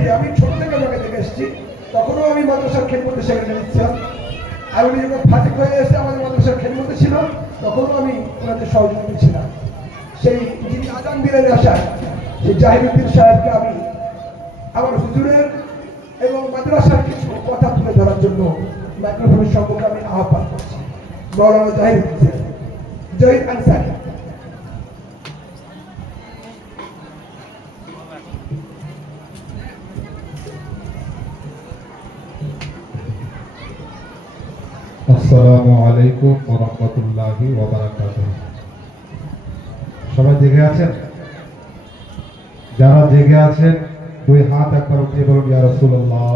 থেকে আমি ছোট থেকে ওনাকে দেখে এসেছি, তখনও আমি মাদ্রাসার খেদমতে সেক্রেটারি ছিলাম। আর উনি যখন ফাতিক হয়ে এসে আমাদের মাদ্রাসার খেদমতে ছিল, তখনও আমি ওনাদের সহযোগী ছিলাম। সেই যিনি আজান দিলেন আসায়, সেই জাহিরুদ্দিন সাহেবকে আমি আমার হুজুরের এবং মাদ্রাসার কিছু কথা তুলে ধরার জন্য মাইক্রোফোনের সম্মুখে আমি আহ্বান করছি। মৌলানা জাহিরুদ্দিন সাহেব, জহির আনসারী। আসসালামু আলাইকুম ওয়া রাহমাতুল্লাহি ওয়া বারাকাতুহু। সবাই জেগে আছেন? যারা জেগে আছেন দুই হাত একবার উঠিয়ে বলুন ইয়া রাসূলুল্লাহ।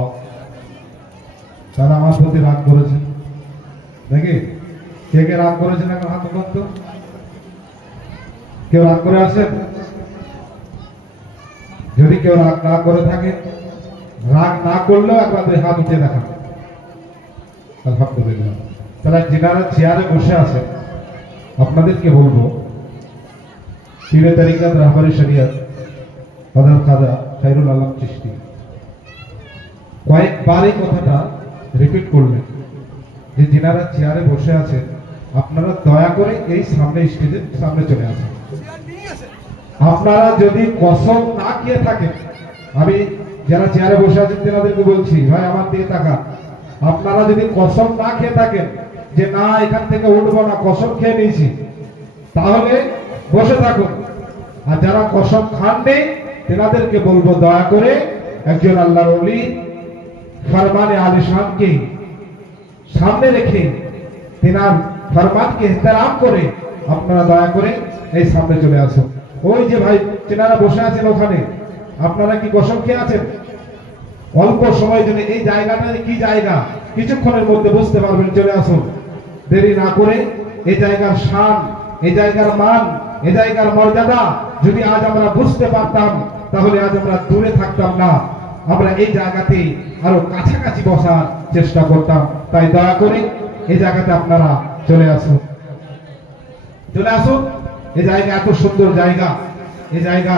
তারা আমার প্রতি রাগ করেছেন নাকি? কে কে রাগ করেছেন এখন হাত উঠান তো। কেউ রাগ করে আছেন? যদি কেউ রাগ না করে থাকে, রাগ না করলেও একবার দুই হাত উঠিয়ে দেখান। আলহামদুলিল্লাহ। তাহলে যিনারা চেয়ারে বসে আছেন আপনাদেরকে বলবো, পীরে তরিকত রাহবারে শরিয়ত হযরত খাজা খায়রুল আলম চিশতি কয়েকবার এই কথাটা রিপিট করলেন যে যিনারা চেয়ারে বসে আছেন আপনারা দয়া করে এই সামনে স্টেজের সামনে চলে আসেন। আপনারা যদি কসম না খেয়ে থাকেন, আমি যারা চেয়ারে বসে আছেন তেনাদেরকে বলছি, ভাই আমার দিকে তাকান। আপনারা যদি কসম না খেয়ে থাকেন যে না এখান থেকে উঠবো না, কসম খেয়ে নিয়েছি, তাহলে বসে থাকুন। আর যারা কসম খাননি তেনাদেরকে বলবো দয়া করে একজন আল্লাহর ওলি ফরমানে আলিশানকে সামনে রেখে তেনার ফরমানকে ইহতেরাম করে আপনারা দয়া করে এই সামনে চলে আসুন। ওই যে ভাই তেনারা বসে আছেন ওখানে, আপনারা কি কসম খেয়ে আছেন? অল্প সময়ের জন্য এই জায়গাটা কি জায়গা, কিছুক্ষণের মধ্যে বুঝতে পারবেন। চলে আসুন, দেরি না করে। এই জায়গার শান, এই জায়গার মান, এই জায়গার মর্যাদা যদি আজ আমরা বুঝতে পারতাম তাহলে আজ আমরা দূরে থাকতাম না, আমরা এই জায়গাতে আরো কাছাকাছি বসার চেষ্টা করতাম। তাই দয়া করে এই জায়গাতে আপনারা চলে আসুন, চলে আসুন। এই জায়গা এত সুন্দর জায়গা, এই জায়গা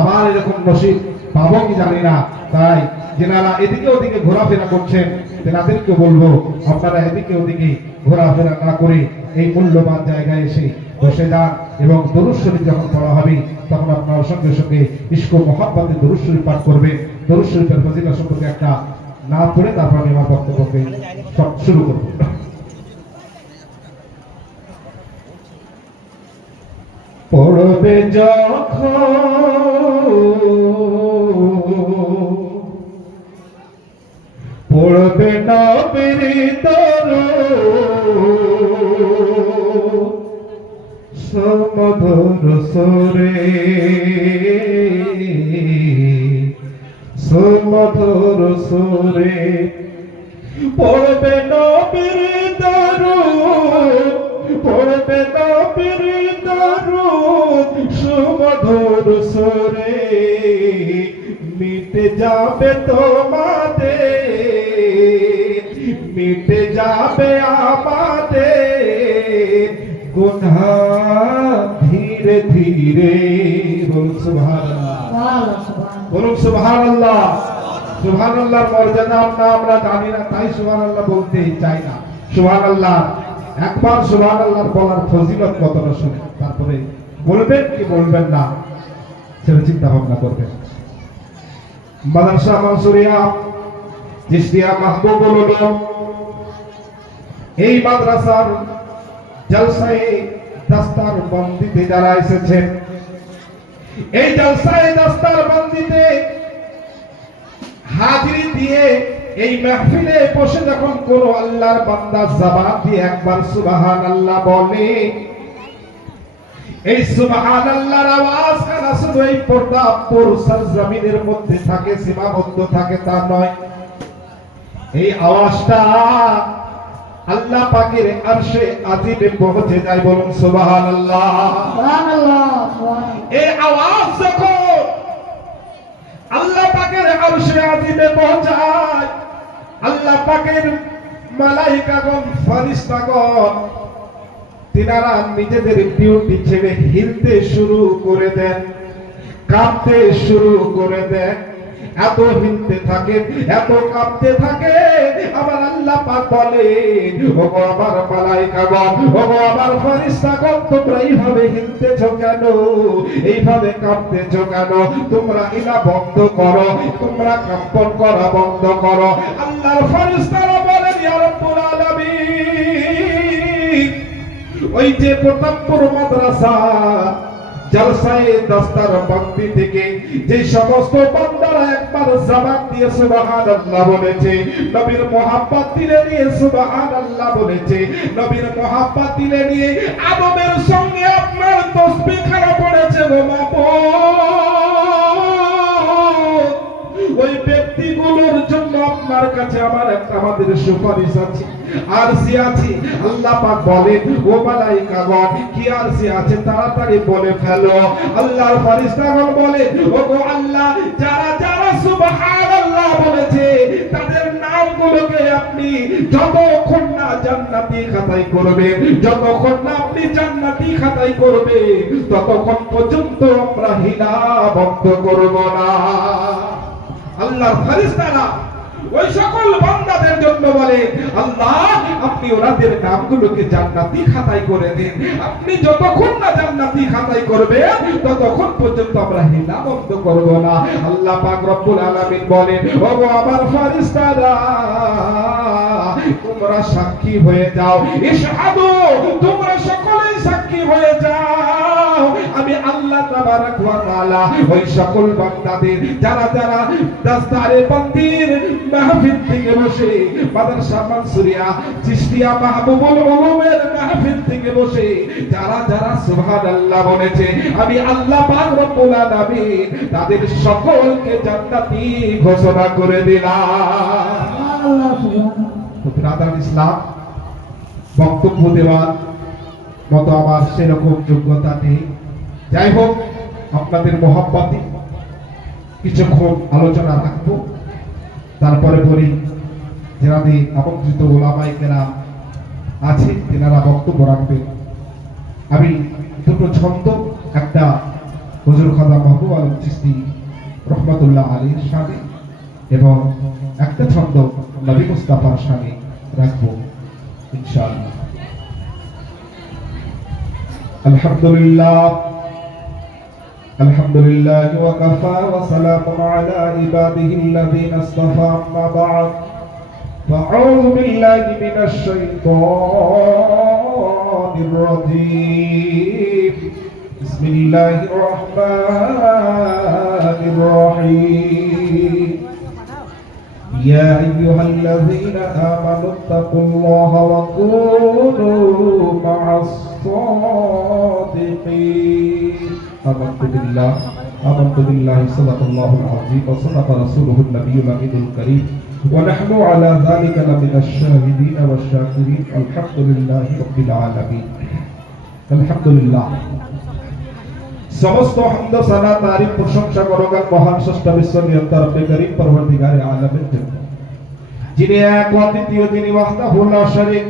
আবার এরকম নসিব পাবো কি জানি না। তাই যেনারা এদিকে ওদিকে ঘোরাফেরা করছেন তেনাদেরকে বলবো আপনারা এদিকে ওদিকে ঘোরাফেরা না করে এই মূল্যবান জায়গায় এসে বসে যান এবং দরুদ শরীফ যখন পড়া হবে তখন আপনারা সঙ্গে সঙ্গে ইশক ও মহব্বতে দরুদ শরীফ পাঠ করবেন। দরুদ শরীফের ফজিলত সম্পর্কে একটা না পড়ে তারপর আমি আমার বক্তব্যকে শুরু করব। পড়বে যখন পড়বে নবীর দরুদ সুমধুর সুরে, সুমধুর সুরে পড়বে নবীর দরুদ, পড়বে নবীর দরুদ সুমধুর সুরে। মিটে যাবে তোমাদের, মিটে যাবে আমাদের গুনাহ ধীরে ধীরে। বলুন সুবহানাল্লাহ, বলুন সুবহানাল্লাহ। সুবহানাল্লাহর মর্যাদা আমরা জানি না, তাই সুবহানাল্লাহ বলতে চাই না। সুবহানাল্লাহ একবার সুবহানাল্লাহ বলার ফজিলত কতটা শুনে তারপরে বলবেন কি বলবেন না সেটা চিন্তা ভাবনা করবেন। মাদ্রাসা মানসুরিয়া চিশতিয়া মাহবুবুল উলুম এই মাদ্রাসার জলসায়ে দাস্তার বন্দিতে যারা এসেছেন, এই জলসায়ে দাস্তার বন্দিতে হাজিরি দিয়ে এই মাহফিলে বসে যখন কোন আল্লাহর বান্দা জবান দিয়ে একবার সুবহানাল্লাহ বলে, এই সুবহানাল্লাহর আওয়াজ কানা শুধু এই পর্দাপুর সরজমিনের মধ্যে থাকে, সীমাবদ্ধ থাকে তা নয়। এই আওয়াজটা আল্লাহ পাকের আরশে আজিমে পৌঁছে যায়। বলুন সুবহানাল্লাহ, সুবহানাল্লাহ। এই আওয়াজ যখন আল্লাহ পাকের আরশে আজিমে পৌঁছায়, আল্লাহ পাকের মালাইকাগণ ফেরেশতাগণ তিনারা নিজেদের ডিউটি ছেড়ে হিলতে শুরু করে দেন, কাঁপতে শুরু করে দেন। এত হিলতে থাকেন, এত কাঁপতে থাকে, আমার আল্লাহ পাক বলেন, ওগো আমার মালাইকাগণ, ওগো আমার ফেরেশতাগণ, তোমরা এইভাবে হিলতেছো কেন, এইভাবে কাঁপতেছো কেন? তোমরা হিলা বন্ধ করো, তোমরা কম্পন করা বন্ধ করো। আল্লাহর ফেরেশতারা বলেন, ইয়া রাব্বুল আলামিন, ওই যে প্রতাপপুর মাদ্রাসা জলসায়ে দস্তার ভক্তি থেকে যে সমস্ত বান্দারা একবার জবান দিয়ে সুবহানাল্লাহ বলেছে, নবীর মুহাব্বত দিলে নিয়ে সুবহানাল্লাহ বলেছে, নবীর মুহাব্বত দিলে নিয়ে আদবের সঙ্গে আপনার তাসবিহ খানা পড়েছে গো মাবুদ, ওই ব্যক্তিগুলোর জন্য আপনার কাছে আমাদের সুপারিশ আছে, আরজি আছে। আল্লাহ পাক বলেন, ও মালাইকাগণ, কি আরজি আছে তাড়াতাড়ি বলে ফেলো। আল্লাহর ফেরেশতাগণ বলে, ওগো আল্লাহ, যারা যারা সুবহানাল্লাহ বলেছে তাদের নামগুলোকে আপনি যতক্ষণ না জান্নাতি খাতায় করবেন, যতক্ষণ না আপনি জান্নাতি খাতায় করবেন, ততক্ষণ পর্যন্ত আমরা হিলা বন্ধ করব না। আল্লাহর ফেরেশতারা ওই সকল বান্দাদের জন্য বলে, আল্লাহ আপনি ওনাদের নামগুলোকে জান্নাতি খাতায় করে দিন, আপনি যতক্ষণ না জান্নাতি খাতায় করবেন ততক্ষণ পর্যন্ত আমরা হিলা বন্ধ করব না। আল্লাহ পাক রব্বুল আলামিন বলেন, ওগো আমার ফেরেশতারা, তোমরা সাক্ষী হয়ে যাও, ইশহাদু, তোমরা সকলেই সাক্ষী হয়ে যাও, আমি আল্লাহ তাবারক ওয়া তাআলা ওই সকল বান্দাদের যারা যারা দস্তারে বন্দির মাহফিল থেকে বসে, মাদ্রাসা মানসুরিয়া চিশতিয়া মাহবুবুল উলুমের মাহফিল থেকে বসে যারা যারা সুবহানাল্লাহ বলেছে, আমি আল্লাহ পাক রব্বুল আলামিন তাদের সকলকে জান্নাতি ঘোষণা করে দিলাম। তো ব্রাদার ইসলাম, বক্তব্য দেওয়ার মতো আমার সেরকম যোগ্যতা নেই। যাই হোক, আপনাদের মহব্বতে কিছুক্ষণ আলোচনা রাখবো, তারপরে বলি যারা আমন্ত্রিত ওলামায়ে কেরাম আছে তেনারা বক্তব্য রাখবেন। আমি দুটো ছন্দ, একটা হুজুর খাজা মাহবুব আলম চিশতি রহমাতুল্লাহ আলাইহির শানে এবং একটা ছন্দ নবী মুস্তাফার শানে রাখবো ইনশাআল্লাহ। আলহামদুলিল্লাহ, আলহামদুলিল্লাহ ওয়া কাফা ওয়া সালামুন আলা ইবাদিহিল্লাযীনা ইসতাফা, আম্মা বা'দ, ফাআউযু বিল্লাহি মিনাশ শাইতানির রাজীম। বিসমিল্লাহির রাহমানির রাহিম। ইয়া আইয়ুহাল্লাযীনা আমানু তাকুল্লাহা ওয়া কুনু মা'আস সাদিকিন। آمنت بالله صدق الله العظيم وصدق رسوله النبي الأمين الكريم ونحن على ذلك لمن الشاهدين والشاكرين الحمد لله رب العالمين। الحمد لله। সমস্ত হামদ সানা তারিফ প্রশংসা করগান মহান স্রষ্টা বিশ্ব নিয়ন্তা রব্বে করিম পরবর্তীকারে আলামের জন্য, যিনি এক অদ্বিতীয়, যিনি ওয়াহদাহু লা শারীক,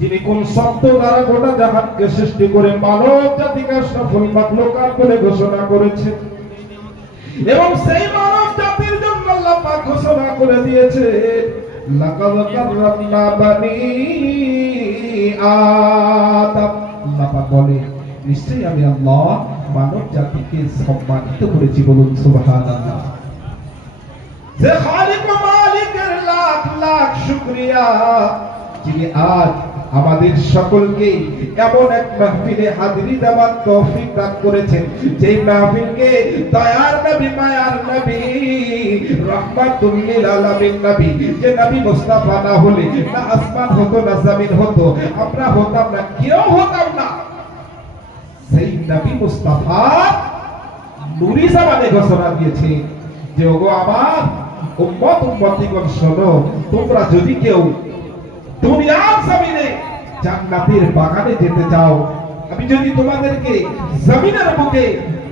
যিনি কোন শব্দ দ্বারা গোটা জাহানকে সৃষ্টি করে মানব জাতিকে সফল মাখলুকাত বলে ঘোষণা করেছেন, এবং সেই মানব জাতির জন্য আল্লাহ পাক ঘোষণা করে দিয়েছে, লাকাদ কাররামনা বানি আদম। আল্লাহ পাক বলে, নিশ্চয়ই আমি আল্লাহ মানব জাতিকে সম্মানিত করেছি। বলুন সুবহানাল্লাহ। যে খালিক ও মালিকের লাখ লাখ শুকরিয়া, যিনি আজ আমাদের সকলকে এমন এক মাহফিলে হাজিরি দেওয়ার তৌফিক দান করেছেন, যেই মাহফিলকে দয়ার নবী, মায়ার নবী, রাহমাতুল লিল আলামিন নবী, যে নবী মুস্তাফা না হলে না আসমান হতো না জমিন হতো, আমরা হতাম না, কেউ হতাম না। সেই নবী মুস্তাফা নূরি জামানে ঘোষণা দিয়েছে যে, ওগো আমার উম্মত উম্মতিগণ শোনো, তোমরা যদি কেউ দুনিয়ার জমিনে জান্নাতের বাগানে যেতে চাও, আমি যদি তোমাদেরকে জমিনের বুকে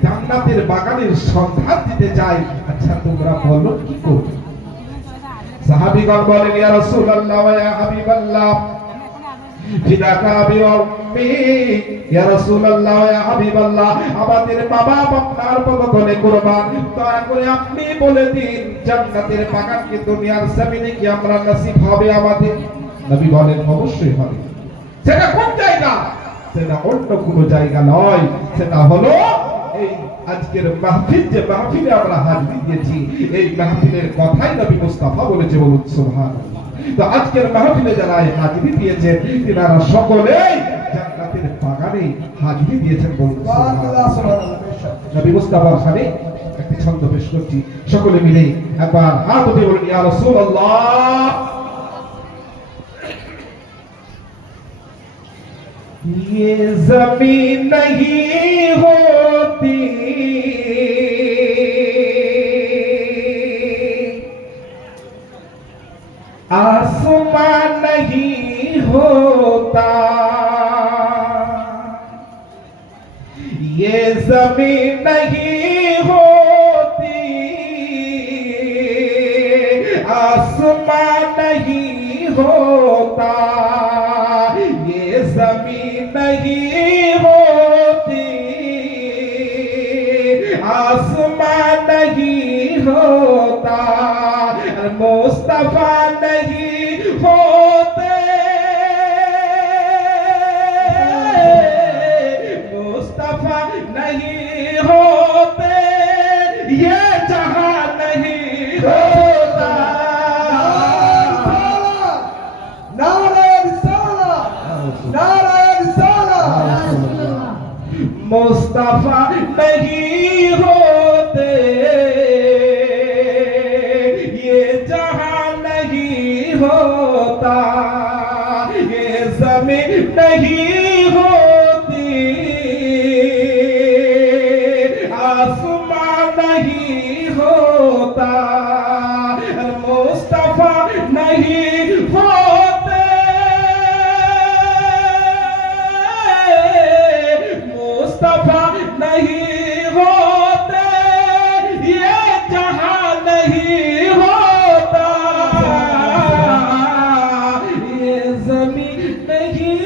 জান্নাতের বাগানের সন্ধান দিতে চাই, আচ্ছা তোমরা বলো কি করবে? সাহাবীগণ বলেন, ইয়া রাসূলুল্লাহ ওয়া ইয়া হাবিবাল্লাহ, ফিদাকা বিউম্মি ইয়া রাসূলুল্লাহ ইয়া হাবিবাল্লাহ, আমাদের বাবা আপনার পদতলে কুরবান। দয়া করে আপনি বলে দিন জান্নাতের বাগান কি দুনিয়ার জমিনে কি আমরা নসিব হবে আমাদের? নবী বলেন অবশ্যই হবে। সেটা কোন জায়গা? সেটা অন্য কোনো জায়গা নয়, সেটা হলো এই আজকের মাহফিল, যে মাহফিলে আমরা হাজির দিয়েছি, এই মাহফিলের কথাই নবী মুস্তাফা বলেছে, বলুন সুবহানাল্লাহ। তো আজকের মাহফিলে যারা হাজিরি দিয়েছেন তিনারা সকলেই জান্নাতের বাগানে হাজিরি দিয়েছেন, বলুন সুবহানাল্লাহ। নবী মুস্তাফার খানে একটি ছন্দ পেশ করছি, সকলে মিলে একবার হাত উঠিয়ে বলুন ইয়া রাসূলুল্লাহ। ये जमीन नहीं होती आसमान नहीं होता, ये जमीन नहीं होती आसमान नहीं होता, ये जमीन नहीं होती आसमान नहीं होता, मुस्तफा नहीं होते मुस्तफा नहीं होते ये जहां नहीं होता। मुस्तफा नहीं होते ये जहां नहीं होता, ये जमीन नहीं होती आसमान नहीं होता, मुस्तफा नहीं होते मुस्तफा नहीं होते ये जहां नहीं होता, ये जमीन नहीं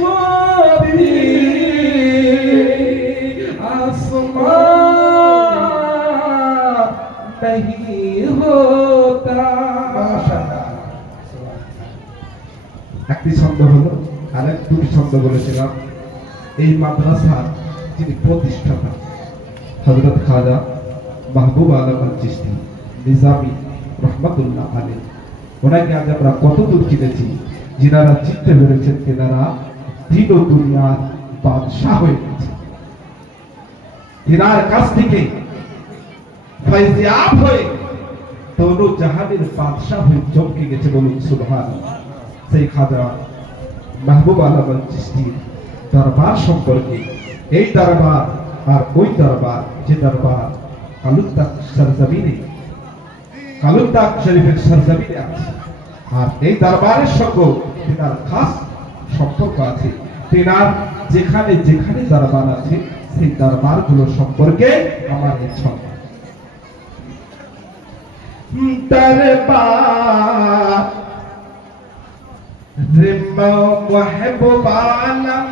होती आसमान नहीं होता। একটি ছন্দ হলো, আরেক দুটি ছন্দ বলেছিলাম। এই মাদ্রাসার যিনি প্রতিষ্ঠাতা হযরত খাজা মাহবুব আলম আল চিশতি নিজামী রহমাতুল্লাহ আলাইহি, ওনাকে আজ আমরা কত দূর চিনেছি। যিনারা চিনতে পেরেছেন তেনারা দিন ও দুনিয়ার বাদশাহ হয়ে গেছে। তিনার কাছ থেকে ফয়জিয়াব হয়ে দোনো জাহানের বাদশাহ হয়ে চমকে গেছে, বলুন সুবহানাল্লাহ। সেই খাজা মাহবুব আলম আল চিশতির দরবার সম্পর্কে, এই দরবার আর ওই দরবার, যে দরবার কালুত্তাক সরজমিনে কালুত্তাক শরীফের সরজমিনে আছে, আর এই দরবারের সঙ্গে তেনার খাস সম্পর্ক আছে। তেনার যেখানে যেখানে দরবার আছে সেই দরবারগুলো সম্পর্কে আমার এই ছন্দ। দরবার रिम्मा महबूब आलम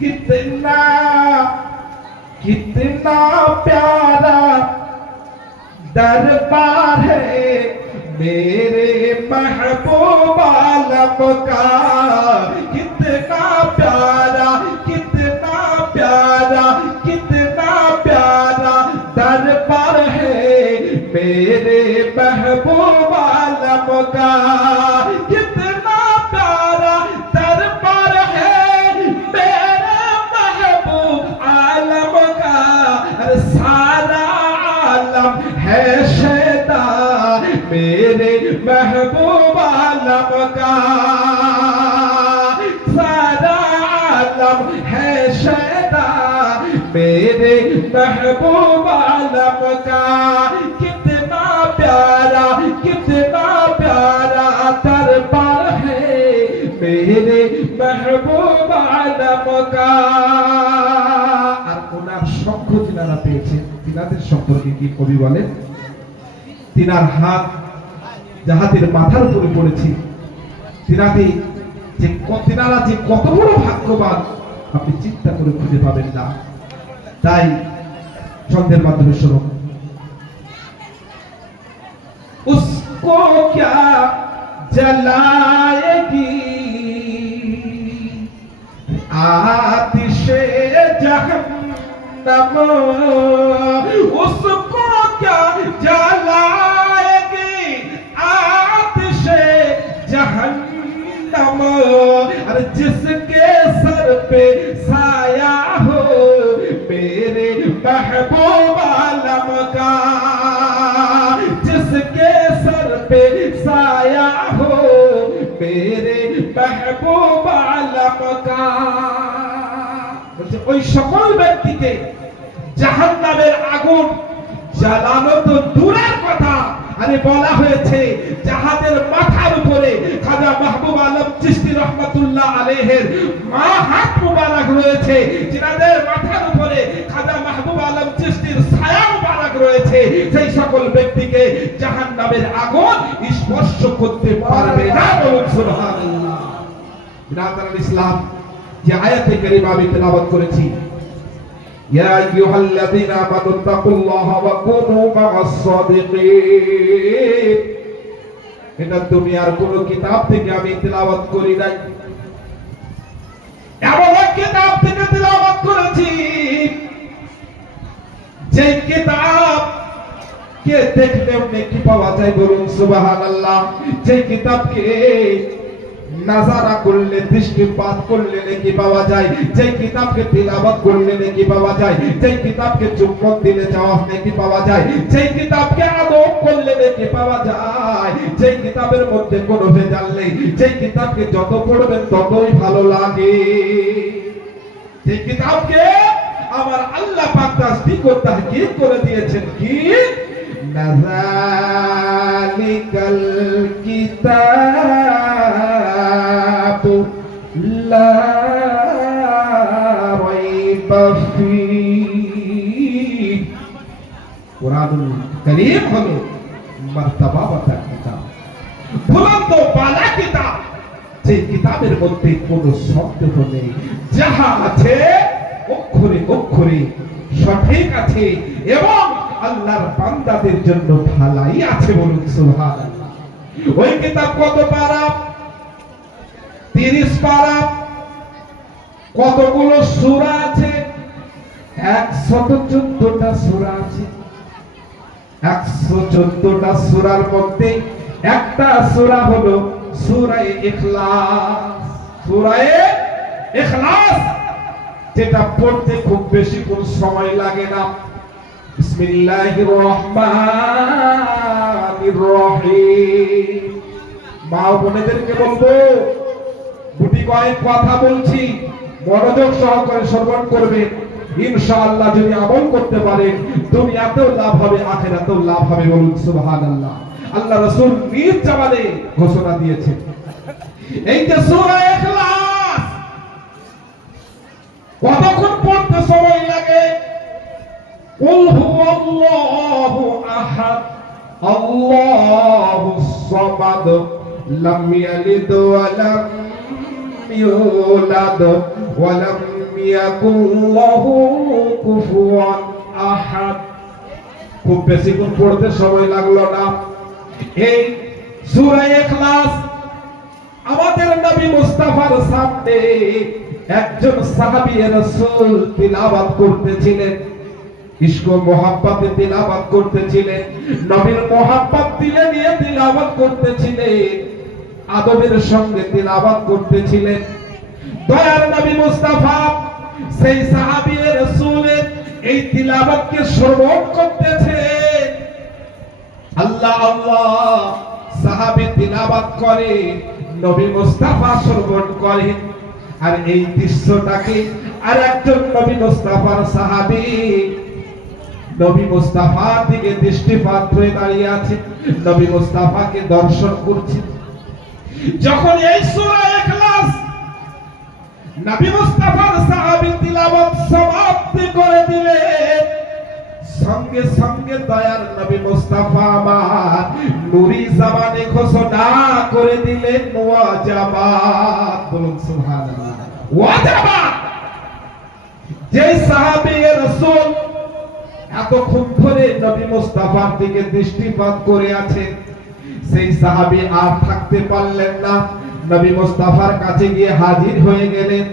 कितना कितना प्यारा दरबार है मेरे महबूब आलम का, कितना प्यारा कितना प्यारा कितना प्यारा दरबार है मेरे महबूब आलम का, कितना प्यारा दरबार है मेरे महबूब आलम का, सारा आलम है शैदा मेरे महबूब आलम का, सारा आलम है शैदा मेरे महबूब आलम का, कितना प्यारा दरबार है मेरे महबूब आलम का। আর ওনার সাক্ষ্য যিনারা পেয়েছেন তিনাদের সম্পর্কে কি কবি বলেন? তিনার হাত জাহাতের মাথার উপরে পড়েছে, তিনাকে যে তিনারা যে কত বড় ভাগ্যবান আপনি চিন্তা করে খুঁজে পাবেন না। তাই ছন্দের মাধ্যমে শুনুন। उसको क्या जलाएगी आतिशे जहन्नम, उसको क्या जलाएगी आतिशे जहन्नम, अरे जिसके सर पे साया हो मेरे महबूब आलम का, जिसके सर पे साया हो मेरे महबूब आलम का। ওই সকল ব্যক্তিকে জাহান্নামের আগুন জ্বালানো তো দূরের কথা, আরে বলা হয়েছে যাহাদের মাথার উপরে খাজা মাহবুব আলম চিশতি রহমাতুল্লাহ আলাইহির মা হাত মুবারক রয়েছে, যাদের মাথার উপরে খাজা মাহবুব আলম চিশতির ছায়া মুবারক রয়েছে, সেই সকল ব্যক্তিকে জাহান্নামের আগুন স্পর্শ করতে পারবে না। বলুন সুবহানাল্লাহ। বিরাদার ইসলাম, যে আয়াতে কারিমা আমি তেলাওয়াত করেছি, ইয়া আইয়ুহাল্লাযীনা আমানু তাকুল্লাহা ওয়া কুনু মা'আস সাদিকিন, এটা দুনিয়ার কোন কিতাব থেকে আমি তেলাওয়াত করি নাই, এমন এক কিতাব থেকে তেলাওয়াত করেছি যে কিতাব কে দেখলে নেকি পাওয়া যায়। বলুন সুবহানাল্লাহ। যে কিতাবকে নাজারা করলে, দৃষ্টিপাত করলে নেকি পাওয়া যায়, যে কিতাবকে তিলাওয়াত করলে নেকি পাওয়া যায়, যে কিতাবকে চুম্বন দিলে জবাব নেকি পাওয়া যায়, যে কিতাবকে আদব করলে নেকি পাওয়া যায়, যে কিতাবের মধ্যে কোনো ভেজাল নেই, যে কিতাবকে যত পড়বেন ততই ভালো লাগে, যে কিতাবকে আমার আল্লাহ পাক তাসদীক ও তাহকীক করে দিয়েছেন। কি নাযালিকাল কিতাব লা রাইবা ফীহি, কুরআনুল কারীম হলো মারতাবাওয়াতা কিতাব, বুলন্দ বালা কিতাব, যে কিতাবের মধ্যে কোনো সন্দেহ নেই, যাহা আছে অক্ষরে অক্ষরে সঠিক আছে এবং আল্লাহর বান্দাদের জন্য ভালাই আছে। বলুন সুবহানাল্লাহ। ওই কিতাব কত পারা? 30 পারা। কতগুলো সূরা আছে? 114টা সূরা আছে। 114টা সূরার মধ্যে একটা সূরা হলো সূরা ইখলাস। সূরা ইখলাস, যেটা পড়তে খুব বেশি কোনো সময় লাগে না। বিসমিল্লাহির রহমানির রহিম। মা বোনেদেরকে বলবো, গুটি কয়েক কথা বলছি, মনোযোগ সহকারে শ্রবণ করবেন। ইনশাআল্লাহ যদি আমল করতে পারেন দুনিয়াতেও লাভ হবে, আখিরাতেও লাভ হবে। বলুন সুবহানাল্লাহ। আল্লাহ রাসূল নিজ জবানে ঘোষণা দিয়েছেন। এই যে সূরা ইখলাস কতক্ষণ পড়তে সময় লাগে? কুল হুয়াল্লাহু আহাদ আল্লাহুস সামাদ লাম ইয়ালিদ ওয়া লাম ইউলাদ ওয়া লাম ইয়াকুল লাহু কুফুয়ান আহাদ। খুব বেশিক্ষণ পড়তে সময় লাগলো না। এই সূরা ইখলাস আমাদের নবী মুস্তাফার সামনে একজন সাহাবী রাসূল তিলাওয়াত করতেছিলেন, ইশক ও মোহাব্বতে তিলাওয়াত করতেছিলেন, নবীর মোহাব্বত দিলে নিয়ে তিলাওয়াত করতেছিলেন, আদবের সঙ্গে তিলাওয়াত করতেছিলেন। দয়ার নবী মুস্তাফা সেই সাহাবী রাসূলের এই তিলাওয়াতকে শ্রবণ করতেছেন। আল্লাহ আল্লাহ সাহাবী তিলাওয়াত করে, নবী মুস্তাফা শ্রবণ করেন। আর এই দৃশ্যটাকে আর একজন নবী মুস্তাফার সাহাবী নবী মুস্তাফার দিকে দৃষ্টিপাত হয়ে দাঁড়িয়ে আছে, নবী মুস্তাফাকে দর্শন করছে। যখন এই সূরা ইখলাস নবী মুস্তাফার সাহাবী তিলাওয়াত সমাপ্তি করে দিলেন, সঙ্গে সঙ্গে দয়ার নবী মুস্তাফা আমার নুরি জবানে ঘোষণা করে দিলেন ওয়াজাবাত। বলুন সুবহানাল্লাহ। ওয়াজাবাত। যে সাহাবী রাসূল এতক্ষণ ধরে নবী মুস্তাফার দিকে দৃষ্টিপাত করে আছেন, সেই সাহাবী আর থাকতে পারলেন না, নবী মুস্তাফার কাছে গিয়ে হাজির হয়ে গেলেন,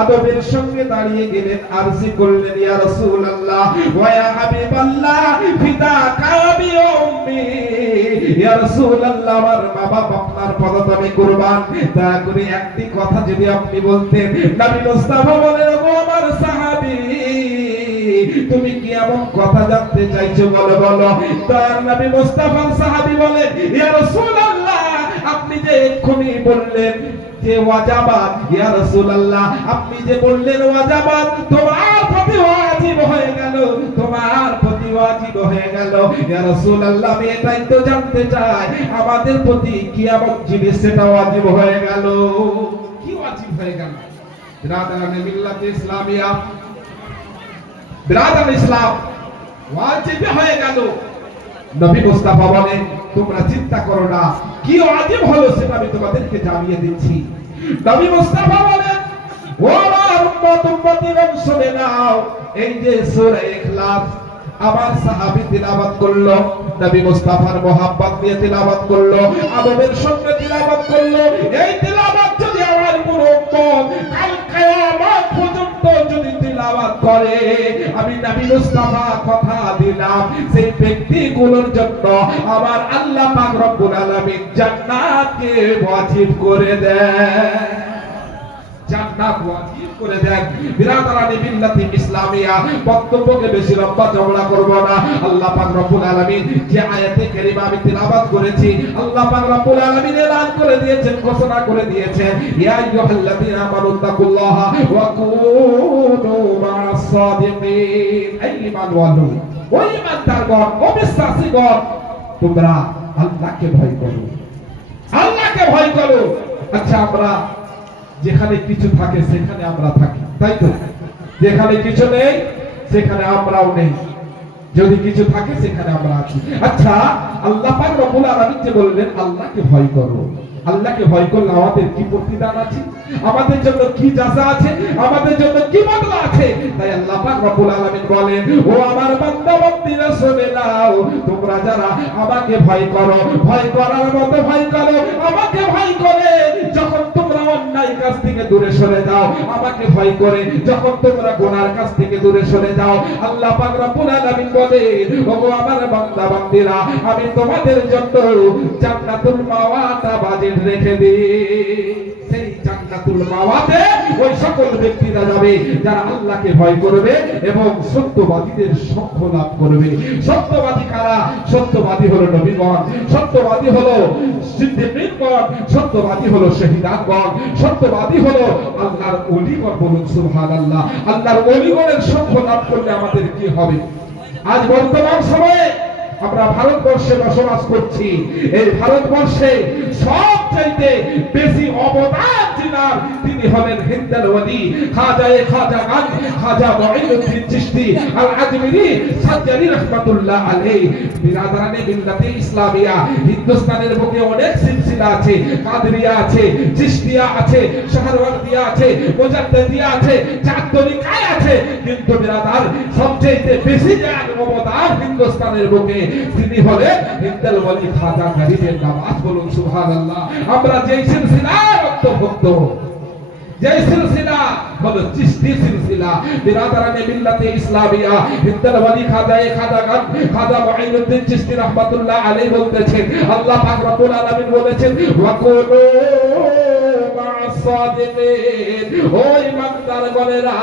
আদবের সঙ্গে দাঁড়িয়ে গেলেন, আরজি করলেন, ইয়া রাসূলুল্লাহ ওয়া ইয়া হাবিবাল্লাহ ফিদাকা বি উম্মি, ইয়া রাসূলুল্লাহ আমার মা-বাপ আপনার পদতলে কুরবান, দয়া করে একটি কথা যদি আপনি বলতেন। নবী মুস্তাফা বলেন, ও আমার সাহাবী, তুমি কি এমন কথা জানতে চাইছো, বলো বলো। তার নবী মুস্তাফার সাহাবী বলেন, ইয়া রাসূলুল্লাহ আপনি যে এক্ষুনি বললেন যে ওয়াজাবাত, ইয়া রাসূলুল্লাহ আপনি যে বললেন ওয়াজাবাত, তোমার প্রতি ওয়াজিব হয়ে গেল, তোমার প্রতি ওয়াজিব হয়ে গেল। ইয়া রাসূলুল্লাহ আমি এটাই তো জানতে চাই, আমাদের প্রতি কি এমন জিনিস সেটা ওয়াজিব হয়ে গেল? কি ওয়াজিব হয়ে গেল? বিরাদারানে মিল্লাতে ইসলামিয়া, বিরাদার ইসলাম ওয়াজিব হয়ে গেল। নবী মুস্তাফা বলেন, তোমরা চিন্তা করো না, কি ওয়াজিব হলো সেটা আমি তোমাদেরকে জানিয়ে দিচ্ছি। নবী মুস্তাফা বলেন, ও আমার উম্মত উম্মতিগণ শুনে নাও, এই যে সূরা ইখলাস আমার সাহাবী তিলাওয়াত করলো, নবী মুস্তাফার মোহাব্বত নিয়ে তিলাওয়াত করলো, আদবের সঙ্গে তিলাওয়াত করলো। এই তিলাওয়াত যদি আমার কোন উম্মত কাল কিয়ামত পর্যন্ত যদি তিলাওয়াত করে, আমি নবী মুস্তাফা কথা দিলাম সেই ব্যক্তিগুলোর জন্য আমার আল্লাহ পাক রব্বুল আলামিন জান্নাতকে ওয়াজিব করে দেয়, জান্নাত ওয়াজিব করে দেন। বিরাদারানি মিল্লাতি ইসলামিয়া, বক্তব্যকে বেশি লম্বা চওড়া করব না। আল্লাহ পাক রব্বুল আলামিন যে আয়াতে কারিমা আমি তিলাওয়াত করেছি, আল্লাহ পাক রব্বুল আলামিন এলান করে দিয়েছেন, ঘোষণা করে দিয়েছেন, ইয়া আইয়ুহাল্লাযীনা আমানু তাকুল্লাহা ওয়া কুনু মা'আস সাদিকিন। এই ঈমান ওয়ালু, ওই ঈমানদারগণ, ও বিশ্বাসীগণ, তোমরা আল্লাহকে ভয় করো, আল্লাহকে ভয় করো। আচ্ছা, আমরা যেখানে কিছু থাকে সেখানে আমরা থাকি, তাই তো? যেখানে কিছু নেই সেখানে আমরাও নেই, যদি কিছু থাকে সেখানে আমরা আছি। আচ্ছা, আল্লাহ পাক রব্বুল আলামিন যে বললেন আল্লাহকে ভয় করো, আল্লাহকে ভয় করলে আমাদের কি প্রতিদান আছে, আমাদের জন্য কি জাযা আছে, আমাদের জন্য কি বদলা আছে? তাই আল্লাহ পাক রব্বুল আলামিন বলেন, ও আমার বান্দা বান্দীরা শুনে নাও, তোমরা যারা আমাকে ভয় করো, ভয় করার মতো ভয় করো, আমাকে ভয় করে যখন তোমরা অন্যায় কাজ থেকে দূরে সরে যাও, আমাকে ভয় করে যখন তোমরা গুনার কাজ থেকে দূরে সরে যাও, আল্লাহ পাক রব্বুল আলামিন বলেন, ও আমার বান্দা বান্দীরা আমি তোমাদের জন্য জান্নাতুল মাওয়াতা বাজেট রেখে দিই। সেই জান্নাতুল মাওয়াতে ওই সকল ব্যক্তিরা যাবে যারা আল্লাহকে ভয় করবে এবং সত্যবাদীদের সঙ্গ লাভ করবে। সত্যবাদী কারা? সত্যবাদী হলো নবীগণ, সত্যবাদী হলো সিদ্দিকগণ, সত্যবাদী হলো শহীদানগণ, সত্যবাদী হলো আল্লাহর ওলিগণ। বলুন সুবহানাল্লাহ। আল্লাহর ওলিগণের সঙ্গ লাভ করলে আমাদের কি হবে? আজ বর্তমান সময়ে আমরা ভারতবর্ষে বসবাস করছি, এই ভারতবর্ষে সবচাইতে বেশি অবদান যিনার, তিনি হলেন হিন্দাল ওয়ালি খাজা খাজা মুঈনুদ্দিন চিশতি আল আজমিরি সাজ্জারি রাহমাতুল্লাহ আলাইহি। বিরাদারানে মিল্লাতে ইসলামিয়া, হিন্দুস্তানের বুকে অনেক সিলসিলা আছে, কাদরিয়া আছে, চিশতিয়া আছে, শাহরওয়ার্দিয়া আছে, মুজাদ্দিদিয়া আছে, চার তরিকায় আছে, কিন্তু বিরাদার সবচাইতে বেশি যার অবদান হিন্দুস্তানের বুকে তিনি হলেন হিন্দাল ওয়ালি খাজা গরিবের নওয়াজ। বলুন সুবহানাল্লাহ। আমরা যেই সিলসিলার অন্তর্ভুক্ত, যেই সিলসিলা হলো চিশতি সিলসিলা, বিরাদারানে মিল্লাতে ইসলামিয়া, হিন্দাল ওয়ালি খাজা মুঈনুদ্দিন চিশতি রাহমাতুল্লাহ আলাইহি বলতেছেন, আল্লাহ পাক রব্বুল আলামিন বলেছেন, ওয়া কুনু মা'আস সাদিকিন, ও ঈমানদারগণেরা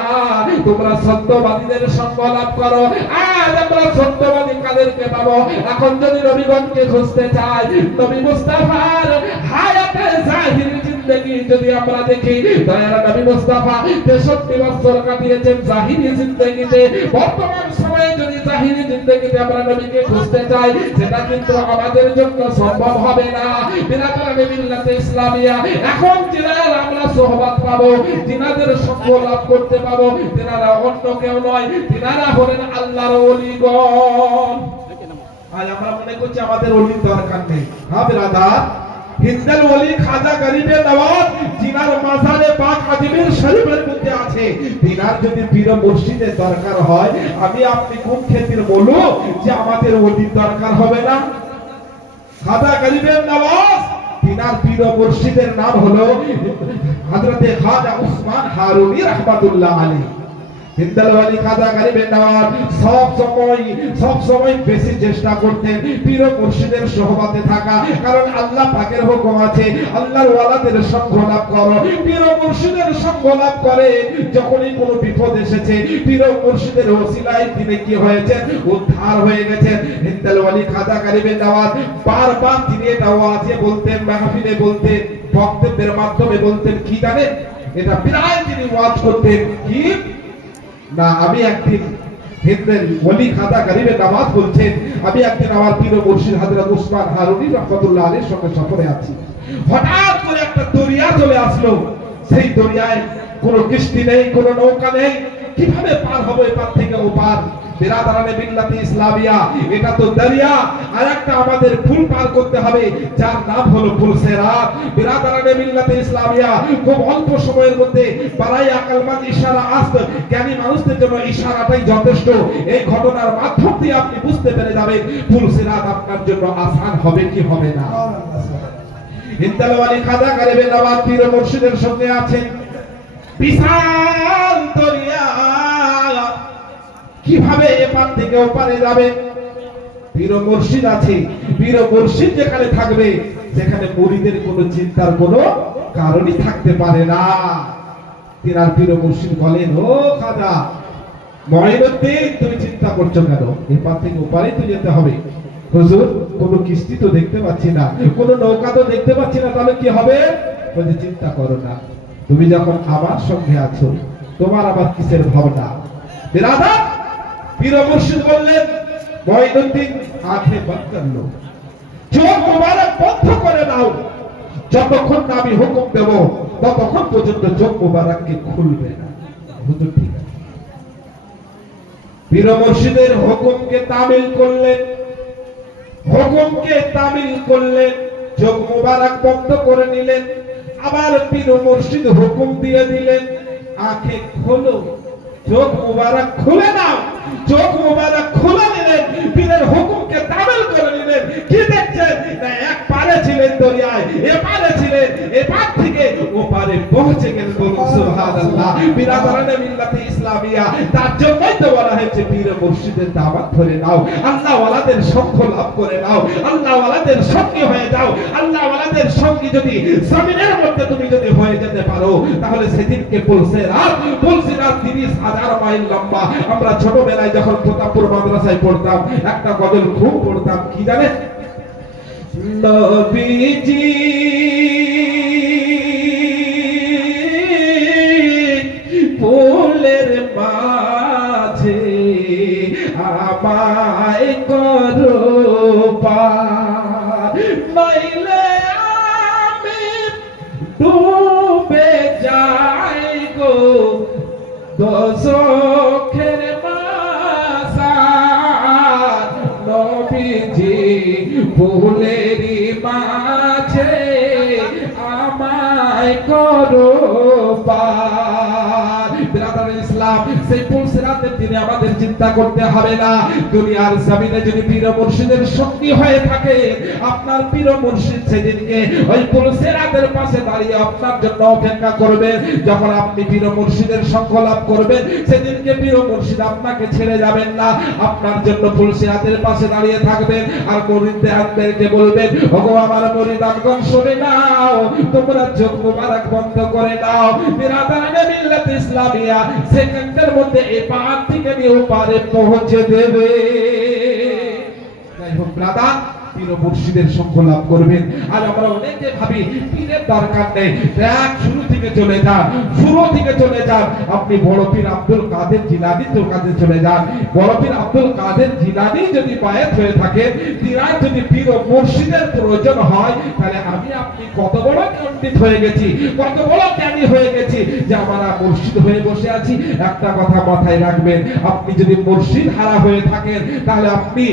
তোমরা সত্যবাদীদের সঙ্গ লাভ করো। আজ আমরা সত্যবাদী কাদেরকে পাবো? এখন যদি নবীগণকে খুঁজতে চাই, নবী মুস্তাফার হায়াতে জাহিরি জিন্দেগি যদি আমরা দেখি, দয়ার নবী মুস্তাফা 63 বছর কাটিয়েছেন জাহিরি জিন্দেগিতে। বর্তমান সময়ে যদি জাহিরি জিন্দেগিতে আমরা নবীকে খুঁজতে চাই, সেটা কিন্তু আমাদের জন্য সম্ভব হবে না। বিরাদারানে মিল্লাতে ইসলামিয়া, এখন যারা আমরা সোহবত পাবো, যিনাদের সঙ্গ লাভ করতে পাবো, তিনারা অন্য কেউ নয়, তিনারা হলেন আল্লাহর ওলিগণ। আজ আমরা মনে করছি আমাদের ওলির দরকার নেই। হ্যাঁ বিরাদার, হিন্দুল ওলি খাজা গরিবে নওয়াজ জিনার মাজারে পাক আজমির শরীফের মধ্যে আছে, তিনার যদি পীর মুর্শিদের দরকার হয়, আমি আপনি কোন ক্ষেত্রে বলবো যে আমাদের ওলির দরকার হবে না? খাজা গরিবে নওয়াজ তিনার পীর মুর্শিদের নাম হলো হযরতে খাজা উসমান হারুনি রাহমাতুল্লাহ আলাইহি। হিন্দুল ওলি খাজা গরিবে নওয়াজ সব সময় বেশি চেষ্টা করতেন পীর মুর্শিদের সোহবতে থাকা, কারণ আল্লাহ পাকের হুকুম আছে আল্লাহর ওয়ালাদের সঙ্গ লাভ করো। পীর মুর্শিদের সঙ্গ লাভ করে যখনই কোনো বিপদ এসেছে, পীর মুর্শিদের ওসিলায় তিনি কি হয়েছে? উদ্ধার হয়ে গেছেন। হিন্দুল ওলি খাজা গরিবে নওয়াজ বারবার তিনি এটা ওয়াজে বলতেন, মাহফিলে বলতেন, বক্তব্যের মাধ্যমে বলতেন, কি জানেন? এটা প্রায় তিনি ওয়াজ করতেন কি না, আমি একদিন হিন্দুল ওলি খাজা গরিবে নওয়াজ বলছেন, আমি একদিন আমার পীর মুর্শিদ হযরত উসমান হারুনি রাহমাতুল্লাহ আলাইহির সঙ্গে সফরে আছি, হঠাৎ করে একটা দরিয়া চলে আসলো। সেই দরিয়ায় কোনো কিস্তি নেই, কোনো নৌকা নেই, কিভাবে পার হবে এপার থেকে ওপার? বিরাদারানে মিল্লাতে ইসলামিয়া, এটা তো দরিয়া, আর একটা আমাদের পুল পার করতে হবে যার নাম হলো পুল সিরাত। বিরাদারানে মিল্লাতে ইসলামিয়া, খুব অল্প সময়ের মধ্যে বারাই আকলমান ইশারা আসত, জ্ঞানী মানুষদের জন্য ইশারাটাই যথেষ্ট। এই ঘটনার মাধ্যম দিয়ে আপনি বুঝতে পেরে যাবেন পুল সিরাত আপনার জন্য আসান হবে কি হবে না। হিন্দুল ওলি খাজা গরিবে নওয়াজ পীর মুর্শিদের সঙ্গে আছেন, বিশাল দরিয়া, কিভাবে এপার থেকে ওপারে যাবে? পীর মুর্শিদ আছে, পীর মুর্শিদ যেখানে থাকবে সেখানে মুরিদের কোনো চিন্তার কোনো কারণই থাকতে পারে না। তিনার পীর মুর্শিদ বলেন, ও খাজা মঈনুদ্দিন, তুমি চিন্তা করছো কেন? এপার থেকে ওপারে তো যেতে হবে। হুজুর, কোনো কিস্তি তো দেখতে পাচ্ছি না, কোনো নৌকা তো দেখতে পাচ্ছি না, তাহলে কি হবে? বলছে, চিন্তা করো না, তুমি যখন আমার সঙ্গে আছো, তোমার আবার কিসের ভাবনা? বিরাদার, পীর মুর্শিদ বললেন, মঈনুদ্দিন আঁখে বন্ধ করলো, চোখ মোবারক বন্ধ করে দাও, যতক্ষণ না আমি হুকুম দেব ততক্ষণ পর্যন্ত চোখ মোবারককে খুলবে না। হুজুর ঠিক আছে। পীর মুর্শিদের হুকুমকে তামিল করলেন, হুকুমকে তামিল করলেন, চোখ মোবারক বন্ধ করে নিলেন। আবার পীর মুর্শিদ হুকুম দিয়ে দিলেন, আঁখে খোলো, চোখ মুবারক খুলে নাও। চোখ মুবারক খুলে নিলেন, পীরের হুকুমকে তামিল করে নিলেন। কি দেখছেন? না, এক পারে ছিলেন দরিয়ায়, এপারে ছিলেন, এপার থেকে ওপারে পৌঁছে গেলেন। বলুন সুবহানাল্লাহ। বিরাদারানে মিল্লাতে ইসলামিয়া, তার জন্যই তো বলা হয়েছে পীর মুর্শিদের দাওয়াত ধরে নাও, আল্লাহ ওয়ালাদের সঙ্গ লাভ করে নাও, আল্লাহ ওয়ালাদের সঙ্গী হয়ে যাও। আল্লাহ ওয়ালাদের সঙ্গী যদি জমিনের মধ্যে তুমি যদি হয়ে যেতে পারো, তাহলে সেদিনকে পুল সিরাত 30,000 মাইল লম্বা। আমরা ছোটবেলায় যখন প্রতাপপুর মাদ্রাসায় পড়তাম, একটা গজল খুব পড়তাম, কি জানেন? নবীজি ফুলের মাঝে আমায় করো পার, নইলে আমি ডুবে যাই গো দোজখের মাঝার। নবীজি ফুলেরই মাঝে আমায় করো পার। বিরাদার ইসলাম, সেই পুল সিরাতের দিনে আমাদের চিন্তা করতে হবে না। দুনিয়ার জমিনে যদি পীর মুর্শিদের সঙ্গী হয়ে থাকে, আপনার পীর মুর্শিদ সেদিনকে ওই পুল সিরাতের পাশে দাঁড়িয়ে আপনার জন্য অপেক্ষা করবেন। যখন আপনি পীর মুর্শিদের সঙ্গ লাভ করবেন, সেদিনকে পীর মুর্শিদ আপনাকে ছেড়ে যাবেন না, আপনার জন্য পুল সিরাতের পাশে দাঁড়িয়ে থাকবেন। আর মুরিদদেরকে বলবেন, ওগো আমার মুরিদানগণ, শুনে নাও, তোমরা চোখ মুবারক বন্ধ করে নাও। বিরাদারানে মিল্লাতে ইসলামিয়া সেকেন্ডের মধ্যে এপার থেকে নিয়ে ওপারে পৌঁছে দেবে। যাই হোক ব্রাদার, পীর ও মুর্শিদের সঙ্গ লাভ করবেন। আর আমরা অনেকে ভাবি পীরের দরকার নেই, দেখ শুরু থেকে চলে যান, শুরু থেকে চলে যান, আপনি বড় পীর আব্দুল কাদের জিলানী তোর কাছে চলে যান। বড় পীর আব্দুল কাদের জিলানী যদি বায়াত হয়ে থাকে, তিনার যদি পীর ও মুর্শিদের প্রয়োজন হয়, তাহলে আমি আপনি কত বড় পণ্ডিত হয়ে গেছি, কত বড় জ্ঞানী হয়ে গেছি যে আমরা মুর্শিদ হয়ে বসে আছি। একটা কথা মাথায় রাখবেন, আপনি যদি মুর্শিদ হারা হয়ে থাকেন, তাহলে আপনি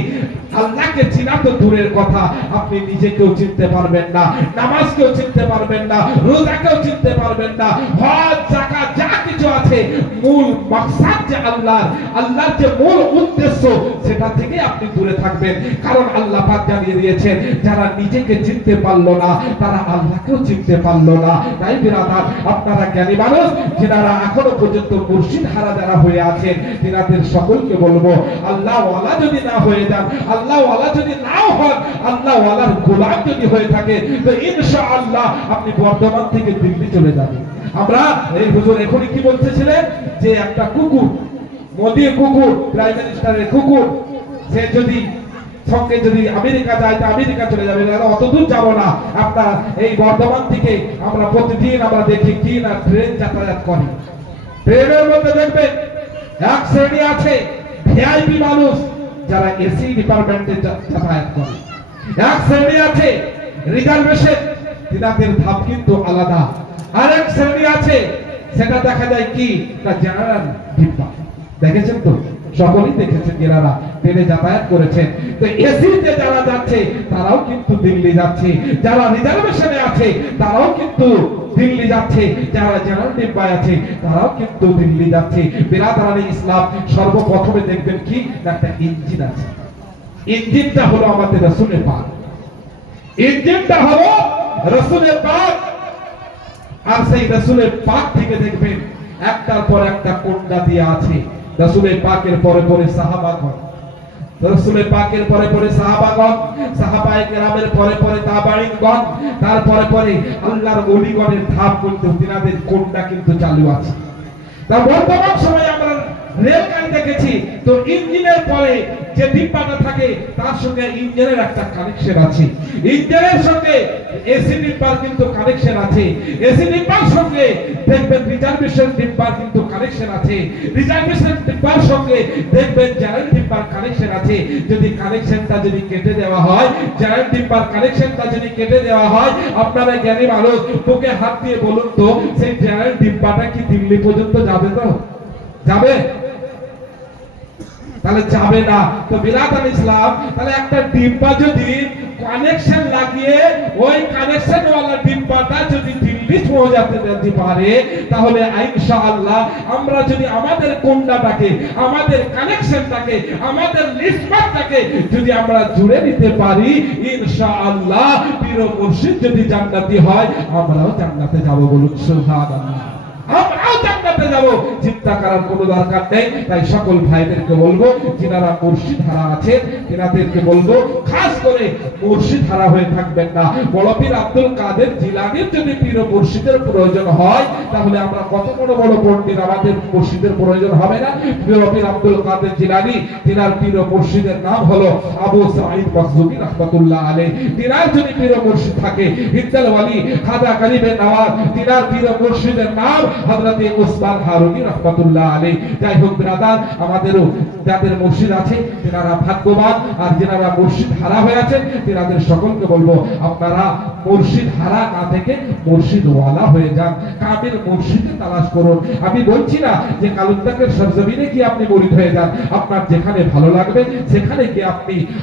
আল্লাহকে চিনা তো দূরের কথা, আপনি নিজেকেও চিনতে পারবেন না, নামাজকেও চিনতে পারবেন না, রোজাকেও চিনতে পারবেন না, হজ যাকাত যা কিছু আছে মূল মাকসাদ যে আল্লাহর যে মূল উদ্দেশ্য সেটা থেকে আপনি দূরে থাকবেন। কারণ আল্লাহ পাক জানিয়ে দিয়েছেন, যারা নিজেকে চিনতে পারলো না তারা আল্লাহকেও চিনতে পারলো না। তাই বিরাদার, আপনারা জ্ঞানী মানুষ যারা এখনো পর্যন্ত মুর্শিদ হারা যারা হয়ে আছেন, তিনাদের সকলকে বলবো, আল্লাহ ওয়ালা যদি না হয়ে যান, আল্লাহ ওয়ালা যদি নাও হন, আল্লাহ ওয়ালার গোলাম যদি হয়ে থাকে, তো ইনশাআল্লাহ আপনি বর্ধমান থেকে দিল্লি চলে যাবেন। আমরা এই হুজুর এখনই কি বলতেছিলেন যে একটা কুকুর, মোদির কুকুর, প্রাইম মিনিস্টারের কুকুর, সে যদি সঙ্গে যদি আমেরিকা যায় তা আমেরিকা চলে যাবে, অত দূর যাব না। আপনার এই বর্ধমান থেকে আমরা প্রতিদিন আমরা দেখি কি না ট্রেন যাতায়াত করে, ট্রেনের মধ্যে দেখবেন এক শ্রেণী আছে ভিআইপি মানুষ যারা এসি ডিপার্টমেন্টে যাতায়াত করে, এক শ্রেণী আছে রিজার্ভেশন, তিনাদের ধাপ কিন্তু আলাদা। আরেক শ্রেণী আছে সেটা দেখা যায় কি না জেনারেল ডিব্বা, দেখেছেন তো, সকলেই দেখেছেন যারা ট্রেনে যাতায়াত করেছেন। তো এসিতে যারা যাচ্ছে তারাও কিন্তু দিল্লি যাচ্ছে, যারা রিজার্ভেশনে আছে তারাও কিন্তু দিল্লি যাচ্ছে, যারা জেনারেল ডিব্বায় আছে তারাও কিন্তু দিল্লি যাচ্ছে। বিরাদরানি ইসলাম, সর্বপ্রথমে দেখবেন কি না একটা ইঞ্জিন আছে, ইঞ্জিনটা হলো আমাদের রাসূলের পাক, ইঞ্জিনটা হলো রাসূলের পাক। আর সেই রাসূলের পাক থেকে দেখবেন একটার পর একটা কোণা দিয়ে আছে। রাসূলের পাকের পরে পরে সাহাবাগণ, রাসূলের পাকের পরে পরে সাহাবাগণ, সাহাবায়ে কেরামের পরে পরে তাবেঈনগণ, তারপরে পরে আল্লাহর ওলিগণের ধাপ করতে তিনাদের কোণটা কিন্তু চালু আছে। তা বর্তমান সময়ে আমরা রেলগাড়ি দেখেছি, তো ইঞ্জিনের পরে যে ডিব্বাটা থাকে তার সঙ্গে ইঞ্জিনের একটা কানেকশন আছে, ইঞ্জিনের সঙ্গে এসি ডিব্বার কিন্তু কানেকশন আছে, এসি ডিব্বার সঙ্গে দেখবেন রিজার্ভেশন ডিব্বার কিন্তু কানেকশন আছে, রিজার্ভেশন ডিব্বার সঙ্গে দেখবেন জেনারেল ডিব্বার কানেকশন আছে। যদি কানেকশনটা যদি কেটে দেওয়া হয়, জেনারেল ডিব্বার কানেকশনটা যদি কেটে দেওয়া হয়, আপনারা জ্ঞানী মানুষ বুকে হাত দিয়ে বলুন তো, সেই জেনারেল ডিব্বাটা কি দিল্লি পর্যন্ত যাবে? তো যাবে? তাহলে যাবে না। তো বিরাদান ইসলাম, তাহলে একটা ডিব্বা যদি কানেকশন লাগিয়ে ওই কানেকশন ওয়ালা ডিব্বাটা যদি দিল্লি পৌঁছাতে যেতে পারে, তাহলে ইনশাআল্লাহ আমরা যদি আমাদের কোণাটাকে, আমাদের কানেকশনটাকে, আমাদের নিসবতটাকে যদি আমরা জুড়ে নিতে পারি, ইনশাআল্লাহ পীর ও মুর্শিদ যদি জান্নাতি হয়, আমরাও জান্নাতে যাব। বলুন সুবহানাল্লাহ, আমরাও জান্নাতে যাব, চিন্তা করার কোনো দরকার নেই। তাই সকল ভাইদেরকে বলবো, যিনারা মুর্শিদ হারা আছে তিনাদেরকে বলবো, খাস করে মুর্শিদ হারা হয়ে থাকবেন না। বড় পীর আব্দুল কাদের জিলানীর যদি পীর ও মুর্শিদের প্রয়োজন হয়, তাহলে আমরা কত বড় বড় পণ্ডিত, আমাদের মুর্শিদের প্রয়োজন হবে না? বড় পীর আব্দুল কাদের জিলানী, তিনার পীর ও মুর্শিদের নাম হলো আবু সাঈদ মখজুমি রাহমাতুল্লাহ আলাইহি। তিনার যদি পীর ও মুর্শিদ থাকে, হিদ্দাল ওয়ালি খাজা গরিবে নওয়াজ, তিনার পীর ও মুর্শিদের নাম হযরতে উসমান হারুনি রাহমাতুল্লাহ আলাইহি। যাই হোক ব্রাদার, আমাদেরও যাদের মুর্শিদ আছে তিনারা ভাগ্যবান, আর যারা মুর্শিদ হারা হয়ে আছে তিনাদের সকলকে বলবো, আপনারা মুর্শিদ হারা না থেকে মুর্শিদ ওয়ালা হয়ে যান, কামিল মুর্শিদে তালাশ করুন। আমি বলছি না যে কালুদ্দাকের সরজমিনে কি আপনি মুরিদ হয়ে যান, আপনার যেখানে ভালো লাগবে সেখানে গিয়ে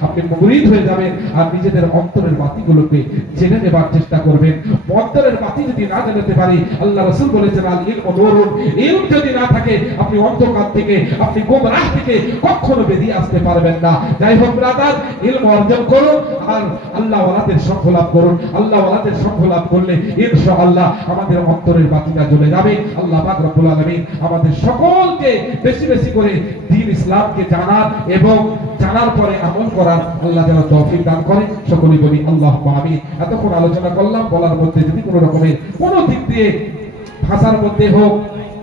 আপনি মুরিদ হয়ে যাবেন, আর নিজেদের অন্তরের বাতিগুলোকে জেনে নেবার চেষ্টা করবেন। অন্তরের বাতি যদি না জানতে পারি, আল্লাহ রাসূল বলেছেন আল ইলমু নূরুন, ইলম যদি না থাকে আপনি অন্ধকার থেকে, আপনি গোমরাহ থেকে কখনো বেরিয়ে আসতে পারবেন না। যাই হোক ব্রাদার, ইলম অর্জন করুন আর আল্লাহ ওয়ালাদের সঙ্গ লাভ করুন। আল্লাহ ওয়ালাদের সঙ্গ লাভ করলে ইনশাআল্লাহ আমাদের অন্তরের বাতিটা জ্বলে যাবে। আল্লাহ পাক রব্বুল আলামিন আমাদের সকলকে বেশি বেশি করে দ্বীন ইসলামকে জানার এবং জানার পরে আমল করার আল্লাহ যেন তৌফিক দান করে। সকলেই বলি আল্লাহুম্মা আমিন। এতক্ষণ আলোচনা করলাম, বলার মধ্যে যদি কোনো রকমের কোনো দিক দিয়ে ভাষার মধ্যে হোক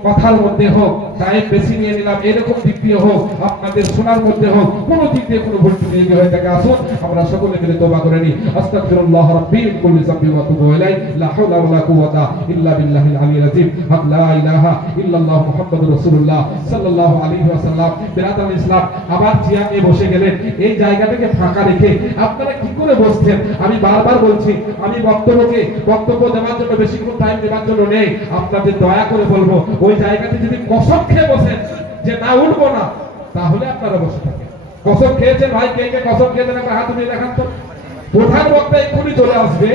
কথার মধ্যে হোক, টাইম বেশি নিয়ে নিলাম এরকম দিক দিয়ে হোক, আপনাদের শোনার মধ্যে হোক, কোনো দিক দিয়ে কোনো ভুল ত্রুটি যদি হয়ে থাকে আসুন আমরা সকলে মিলে তওবা করে নিই। আস্তাগফিরুল্লাহ রাব্বি মিন কুল্লি যামবি ওয়া আতুবু ইলাইহি, লা হাওলা ওয়া লা কুওয়াতা ইল্লা বিল্লাহিল আলিয়্যিল আযীম, লা ইলাহা ইল্লাল্লাহু মুহাম্মাদুর রাসূলুল্লাহ সাল্লাল্লাহু আলাইহি ওয়াসাল্লাম। বিরাদরান ইসলাম, আবার চেয়ার নিয়ে বসে গেলেন, এই জায়গাটাকে ফাঁকা রেখে আপনারা কি করে বসছেন? আমি বারবার বলছি, আমি বক্তব্য দেওয়ার জন্য বেশিক্ষণ টাইম দেওয়ার জন্য নেই। আপনাদের দয়া করে বলবো, ওই জায়গাতে যদি কসম খেয়ে বসেন যে না উঠবো না, তাহলে আপনারা বসে থাকেন। কসম খেয়েছেন ভাই, কে কে কসম খেয়েছেন একটা হাত উঠিয়ে দেখান তো। প্রধান বক্তা এক্ষুনি চলে আসবে,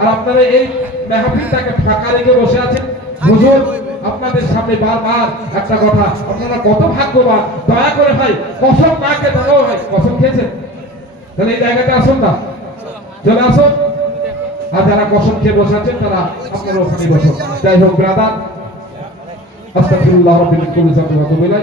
আর আপনারা এই মেহফিলটাকে ফাঁকা রেখে বসে আছেন। হুজুর আপনাদের সামনে বারবার একটা কথা, আপনারা কত ভাগ্যবান। দয়া করে ভাই কসম না খেয়ে থাকো, ভাই কসম খেয়েছেন তাহলে এই জায়গাতে আসুন না, চলে আসুন। আর যারা কসম খেয়ে বসে আছেন তারা আপনারা ওখানে বসুন। যাই হোক ব্রাদার, আস্তাগফিরুল্লাহ রাব্বি মিন কুল্লি যামবি ওয়া আতুবু ইলাইহি।